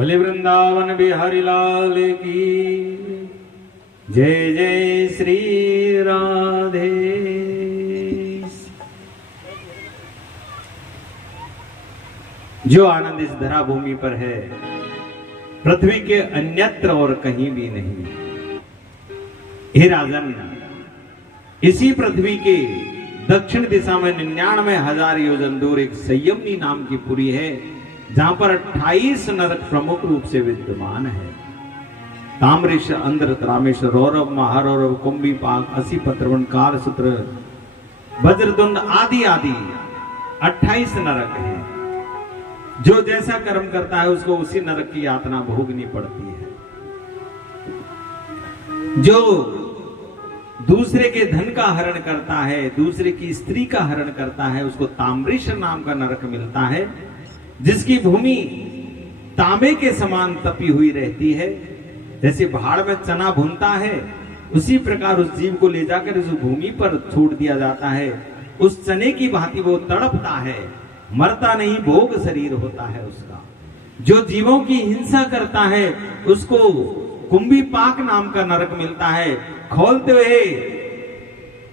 भले वृंदावन बिहारी लाल की जय जय श्री राधे। जो आनंद इस धरा भूमि पर है पृथ्वी के अन्यत्र और कहीं भी नहीं। हे राजन, इसी पृथ्वी के दक्षिण दिशा में 99,000 योजन दूर एक संयमनी नाम की पुरी है, जहां पर 28 नरक प्रमुख रूप से विद्यमान है। ताम्रेश, अंध्र, रामेश, रौरव, महारौरव, कुंभी पाक, असी पत्रवन, कारसूत्र, वज्रतुंड आदि आदि 28 नरक है। जो जैसा कर्म करता है उसको उसी नरक की यातना भोगनी पड़ती है। जो दूसरे के धन का हरण करता है, दूसरे की स्त्री का हरण करता है, उसको ताम्रेश नाम का नरक मिलता है, जिसकी भूमि तांबे के समान तपी हुई रहती है। जैसे भाड़ में चना भुनता है, उसी प्रकार उस जीव को ले जाकर उस भूमि पर छोड़ दिया जाता है। उस चने की भांति वो तड़पता है, मरता नहीं, भोग शरीर होता है उसका। जो जीवों की हिंसा करता है उसको कुंभी पाक नाम का नरक मिलता है। खोलते हुए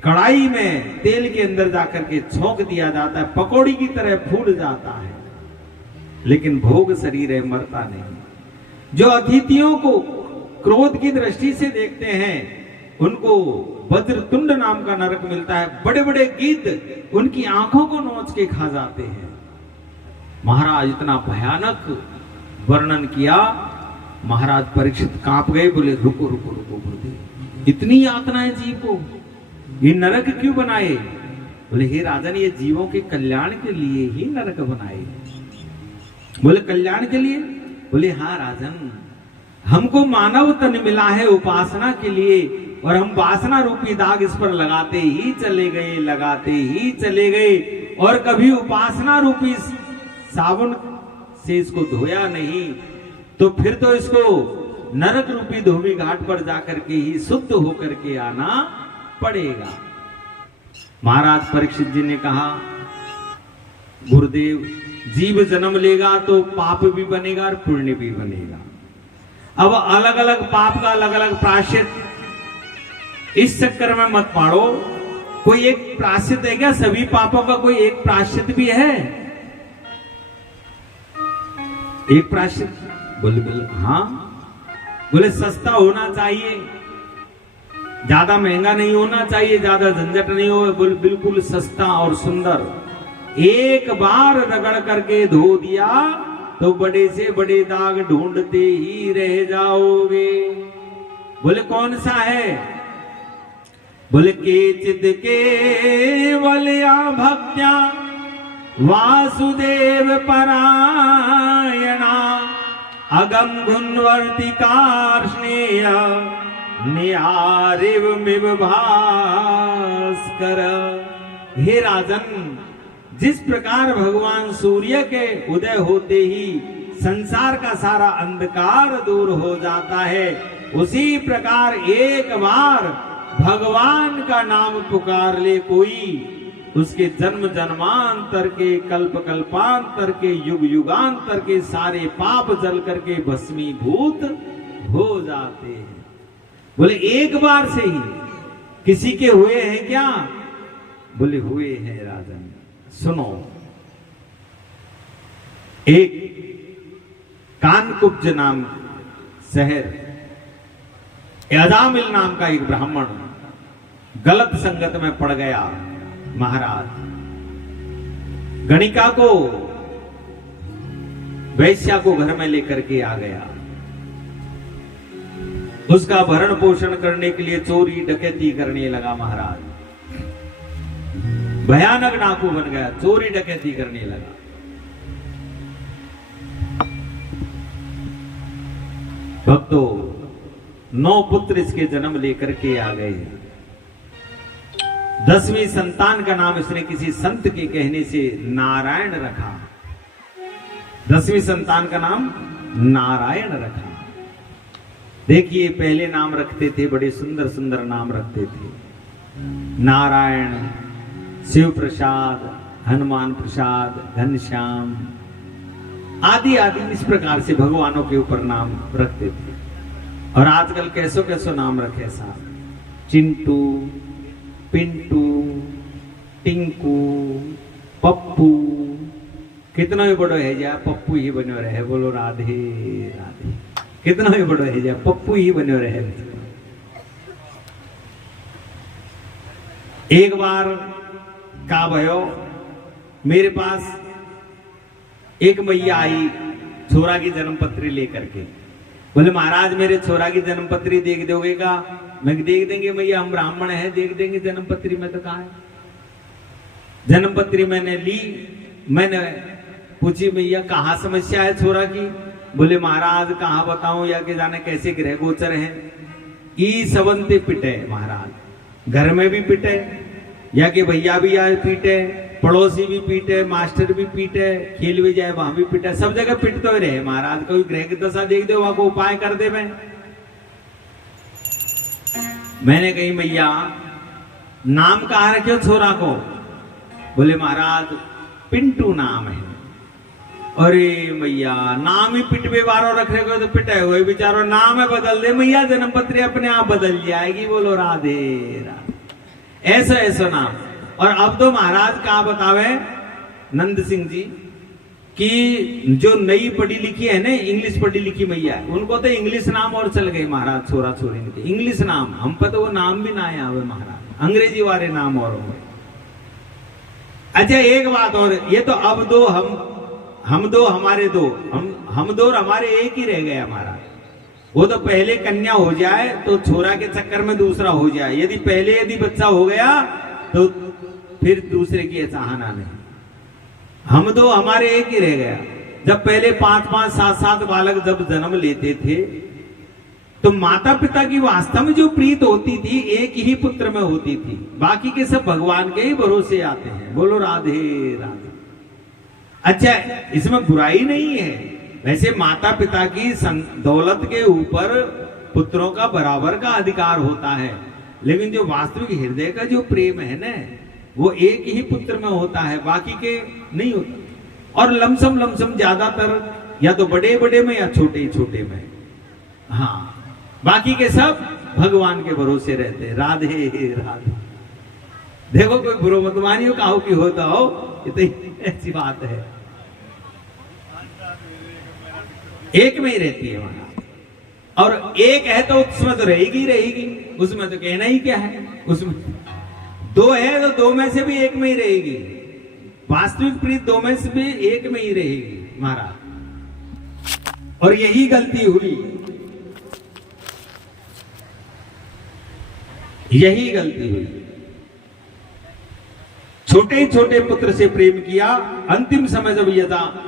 कढ़ाई में तेल के अंदर जाकर के छोंक दिया जाता है, पकौड़ी की तरह फूल जाता है, लेकिन भोग शरीर है, मरता नहीं। जो अतिथियों को क्रोध की दृष्टि से देखते हैं उनको वज्रतुंड नाम का नरक मिलता है। बड़े बड़े गिद्ध उनकी आंखों को नोच के खा जाते हैं। महाराज इतना भयानक वर्णन किया, महाराज परीक्षित कांप गए, बोले रुको रुको रुको गुरुदेव, इतनी यातनाएं जीव को, ये नरक क्यों बनाए? बोले हे राजन, ये जीवों के कल्याण के लिए ही नरक बनाए। बोले कल्याण के लिए? बोले हाँ राजन, हमको मानव तन मिला है उपासना के लिए, और हम वासना रूपी दाग इस पर लगाते ही चले गए, लगाते ही चले गए, और कभी उपासना रूपी साबुन से इसको धोया नहीं, तो फिर तो इसको नरक रूपी धोबी घाट पर जाकर के ही शुद्ध होकर के आना पड़ेगा। महाराज परीक्षित जी ने कहा, गुरुदेव, जीव जन्म लेगा तो पाप भी बनेगा और पुण्य भी बनेगा। अब अलग अलग पाप का अलग अलग प्रायश्चित, इस चक्कर में मत पाड़ो। कोई एक प्रायश्चित है क्या? सभी पापों का कोई एक प्रायश्चित भी है? एक प्रायश्चित? बोले बोले हाँ। बोले सस्ता होना चाहिए, ज्यादा महंगा नहीं होना चाहिए, ज्यादा झंझट नहीं हो, बोले बिल्कुल सस्ता और सुंदर। एक बार रगड़ करके धो दिया तो बड़े से बड़े दाग ढूंढते ही रह जाओगे। बोले कौन सा है? बोले केचिद केवलया भक्त्या वासुदेव परायणा अगम गुणवर्ती कार्ष्णेय नियारिवमिव भास्कर। हे राजन, जिस प्रकार भगवान सूर्य के उदय होते ही संसार का सारा अंधकार दूर हो जाता है, उसी प्रकार एक बार भगवान का नाम पुकार ले कोई, उसके जन्म जन्मांतर के, कल्प कल्पांतर के, युग युगांतर के सारे पाप जल करके भस्मीभूत हो जाते हैं। बोले एक बार से ही किसी के हुए हैं क्या? बोले हुए हैं राजन। सुनो, एक कानकुब्ज नाम शहर, अजामिल नाम का एक ब्राह्मण गलत संगत में पड़ गया। महाराज गणिका को, वैश्या को घर में लेकर के आ गया। उसका भरण पोषण करने के लिए चोरी डकैती करने लगा। महाराज भयानक डाकू बन गया, चोरी डकैती करने लगा। भक्तों, 9 पुत्र इसके जन्म लेकर के आ गए। 10वीं संतान का नाम इसने किसी संत के कहने से नारायण रखा। 10वीं संतान का नाम नारायण रखा। देखिए, पहले नाम रखते थे, बड़े सुंदर सुंदर नाम रखते थे। नारायण, शिव प्रसाद, हनुमान प्रसाद, घनश्याम, आदि आदि इस प्रकार से भगवानों के ऊपर नाम रखते थे। और आजकल कैसो कैसो नाम रखे साहब, चिंटू, पिंटू, टिंकू, पप्पू, कितना ही बड़ो है जा पप्पू ही बनो रहे, बोलो राधे राधे। कितना ही बड़ो है जा पप्पू ही बनो रहे। एक बार का भयो, मेरे पास एक मैया आई छोरा की जन्मपत्री लेकर के, बोले महाराज मेरे छोरा की जन्मपत्री देख दोगे का? मैं देख देंगे मैया, हम ब्राह्मण हैं, देख देंगे जन्मपत्री में। तो कहा है जन्मपत्री मैंने ली, मैंने पूछी मैया कहाँ समस्या है छोरा की? बोले महाराज कहाँ बताऊं, या के जाने कैसे ग्रह गोचर है। ई सबंते पिटे महाराज, घर में भी पिटे, या के भैया भी आए पीटे, पड़ोसी भी पीटे, मास्टर भी पीटे, खेल भी जाए वहां भी पीटे, सब जगह पिटते तो रहे महाराज। कोई ग्रह की दशा देख दे, वहां को उपाय कर दे। मैंने कही मैया नाम कहा रखे छोरा को? बोले महाराज पिंटू नाम है। अरे मैया नाम ही पिटवे बारो रख रहे तो पिटे हुए बेचारो, नाम है बदल दे मैया, जन्मपत्री अपने आप बदल जाएगी। बोलो राधे राधे। ऐसा ऐसा नाम। और अब तो महाराज का बतावे नंद सिंह जी कि जो नई पढ़ी लिखी है ना, इंग्लिश पढ़ी लिखी मैया, उनको तो इंग्लिश नाम और चल गए महाराज, छोरा छोरी के इंग्लिश नाम। हम पर तो वो नाम भी ना आवे महाराज, अंग्रेजी वाले नाम और हो। अच्छा एक बात और, ये तो अब दो हम दो हमारे दो, हम दो और हमारे एक ही रह गए हमारा। वो तो पहले कन्या हो जाए तो छोरा के चक्कर में दूसरा हो जाए, यदि बच्चा हो गया तो फिर दूसरे की चाहना नहीं। हम दो हमारे एक ही रह गया। जब पहले 5-5, 7-7 बालक जब जन्म लेते थे तो माता पिता की वास्तव में जो प्रीत होती थी एक ही पुत्र में होती थी, बाकी के सब भगवान के ही भरोसे आते हैं। बोलो राधे राधे। अच्छा इसमें बुराई नहीं है, वैसे माता पिता की दौलत के ऊपर पुत्रों का बराबर का अधिकार होता है, लेकिन जो वास्तविक हृदय का जो प्रेम है ना, वो एक ही पुत्र में होता है, बाकी के नहीं होता। और लमसम ज्यादातर या तो बड़े बड़े में या छोटे छोटे में, हाँ बाकी के सब भगवान के भरोसे रहते। राधे राधे। देखो कोई बुरो मत मानियो, कहो कि होता हो, इतनी ऐसी बात है, एक में ही रहती है वहां। और एक है तो उसमें तो रहेगी रहेगी, उसमें तो कहना ही क्या है। उसमें दो है तो दो में से भी एक में ही रहेगी, वास्तविक प्रीत दो में से भी एक में ही रहेगी महाराज। और यही गलती हुई, यही गलती हुई। छोटे छोटे पुत्र से प्रेम किया, अंतिम समय जब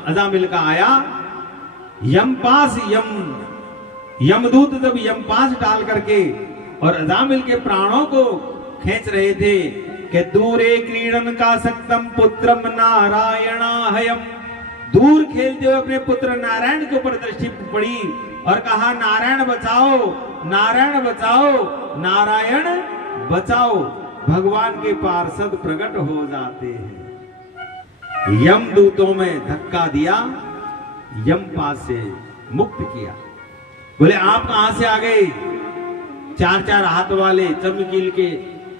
अजामिल का आया, यमदूत जब यमपास डाल करके और अजामिल के प्राणों को खींच रहे थे कि दूरे क्रीडन का सक्तम पुत्रम नारायणाहयम, दूर खेलते हुए अपने पुत्र नारायण के ऊपर दृष्टि पड़ी और कहा नारायण बचाओ, नारायण बचाओ, नारायण बचाओ। भगवान के पार्षद प्रकट हो जाते हैं। यमदूतों में धक्का दिया, यमपास से मुक्त किया। बोले आप कहां से आ गए? 4-4 हाथ वाले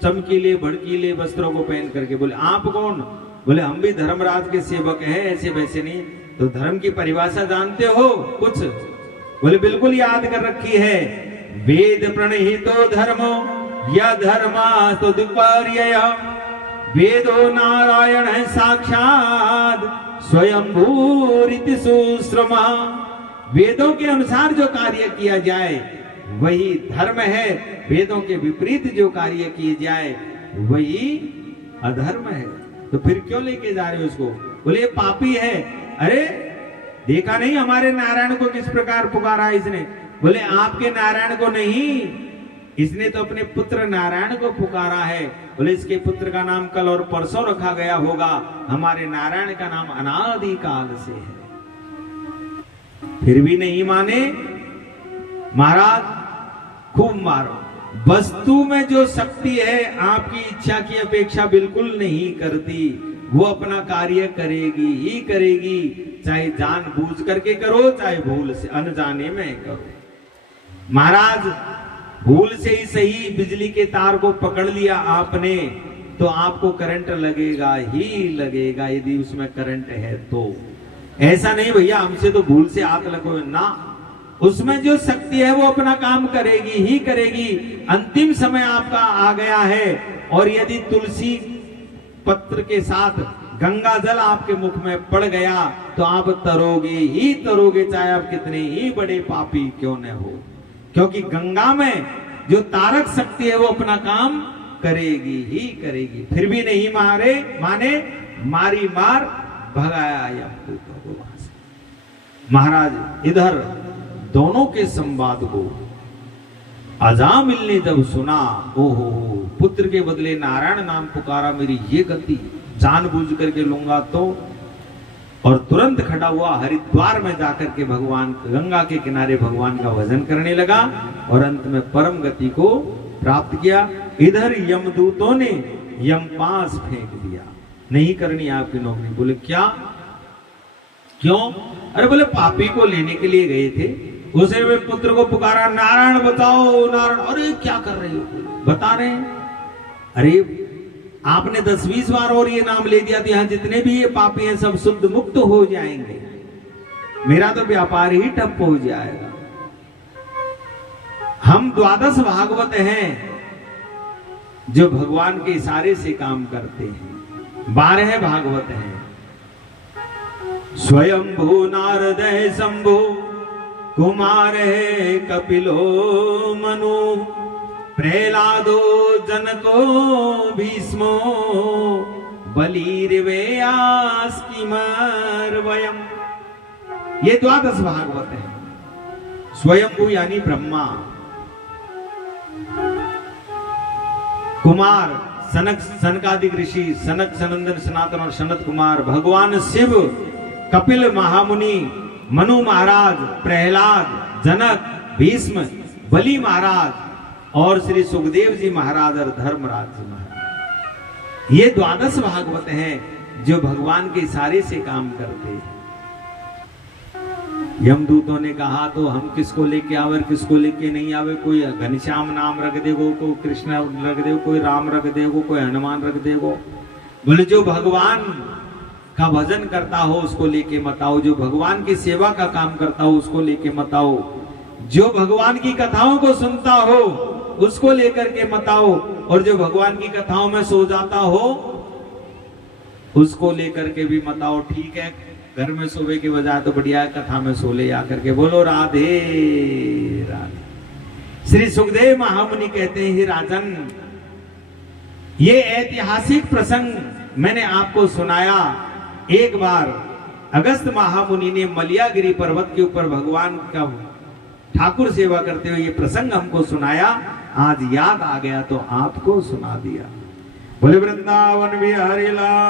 चमकीले भड़कीले वस्त्रों को पहन करके। बोले आप कौन? बोले हम भी धर्मराज के सेवक हैं, ऐसे वैसे नहीं। तो धर्म की परिभाषा जानते हो कुछ? बोले बिल्कुल याद कर रखी है। वेद प्रणहितो धर्मो या धर्मा तो दुपर्यय, वेदो नारायण है साक्षात स्वयंभूरिति सुश्रमा। वेदों के अनुसार जो कार्य किया जाए वही धर्म है, वेदों के विपरीत जो कार्य किए जाए वही अधर्म है। तो फिर क्यों लेके जा रहे हो उसको? बोले पापी है। अरे देखा नहीं हमारे नारायण को किस प्रकार पुकारा इसने? बोले आपके नारायण को नहीं, इसने तो अपने पुत्र नारायण को पुकारा है। बोले इसके पुत्र का नाम कल और परसों रखा गया होगा, हमारे नारायण का नाम अनादि काल से है। फिर भी नहीं माने। महाराज खूब मारो। वस्तु में जो शक्ति है आपकी इच्छा की अपेक्षा बिल्कुल नहीं करती। वो अपना कार्य करेगी ही करेगी, चाहे जानबूझ करके करो चाहे भूल से अनजाने में करो। महाराज भूल से ही सही बिजली के तार को पकड़ लिया आपने तो आपको करंट लगेगा ही लगेगा, यदि उसमें करंट है तो। ऐसा नहीं भैया हमसे तो भूल से हाथ लगो ना, उसमें जो शक्ति है वो अपना काम करेगी ही करेगी। अंतिम समय आपका आ गया है और यदि तुलसी पत्र के साथ गंगा जल आपके मुख में पड़ गया तो आप तरोगे ही तरोगे, चाहे आप कितने ही बड़े पापी क्यों न हो, क्योंकि गंगा में जो तारक शक्ति है वो अपना काम करेगी ही करेगी। फिर भी नहीं माने मारी मार भगाया यमदूतों को वहां से। महाराज इधर दोनों के संवाद को अजामिल ने जब सुना, ओहो पुत्र के बदले नारायण नाम पुकारा, मेरी ये गति जानबूझ करके लूंगा तो, और तुरंत खड़ा हुआ हरिद्वार में जाकर के भगवान गंगा के किनारे भगवान का भजन करने लगा और अंत में परम गति को प्राप्त किया। इधर यमदूतों ने यमपास फेंक दिया, नहीं करनी आपकी नौकरी। बोले क्या, क्यों? अरे बोले पापी को लेने के लिए गए थे, उसे वे पुत्र को पुकारा, नारायण बताओ नारायण। अरे क्या कर रहे हो, बता रहे हैं। अरे आपने 10-20 बार और ये नाम ले दिया तो यहाँ जितने भी ये पापी हैं सब शुद्ध मुक्त हो जाएंगे, मेरा तो व्यापार ही ठप हो जाएगा। हम 12 भागवत हैं जो भगवान के इशारे से काम करते हैं, 12 भागवत हैं। स्वयंभू नारद है शंभु, कुमार है कपिलो मनु, प्रहलादो जनको भीष्मो, बलिर्वेयास किमर्वयम्। ये 12 भागवत है। स्वयंभू यानी ब्रह्मा, कुमार सनकादिक ऋषि, सनक सनंदन सनातन और सनत कुमार, भगवान शिव, कपिल महामुनि, मनु महाराज, प्रहलाद, जनक, भीष्म, बलि महाराज और श्री सुखदेव जी महाराज और धर्मराज जी महाराज। ये 12 भागवत हैं जो भगवान के इशारे से काम करते हैं। यमदूतों ने कहा तो हम किसको लेके आवे और किसको लेके नहीं आवे, कोई घनश्याम नाम रख देगो, कोई कृष्ण रख देगो, कोई राम रख देगो, कोई हनुमान रख देगो। बोले जो भगवान का भजन करता हो उसको लेके मत आओ, जो भगवान की सेवा का काम करता हो उसको लेके मत आओ, जो भगवान की कथाओं को सुनता हो उसको लेकर के मत आओ, और जो भगवान की कथाओं में सो जाता हो उसको लेकर के भी मत आओ। ठीक है, घर में सोवे की बजाय तो बढ़िया कथा में सो ले आकर के। बोलो राधे राधे। श्री सुखदेव महामुनि कहते हैं, राजन ये ऐतिहासिक प्रसंग मैंने आपको सुनाया। एक बार अगस्त महामुनि ने मलियागिरी पर्वत के ऊपर भगवान का ठाकुर सेवा करते हुए ये प्रसंग हमको सुनाया, आज याद आ गया तो आपको सुना दिया। बोले वृंदावन बिहारी लाल।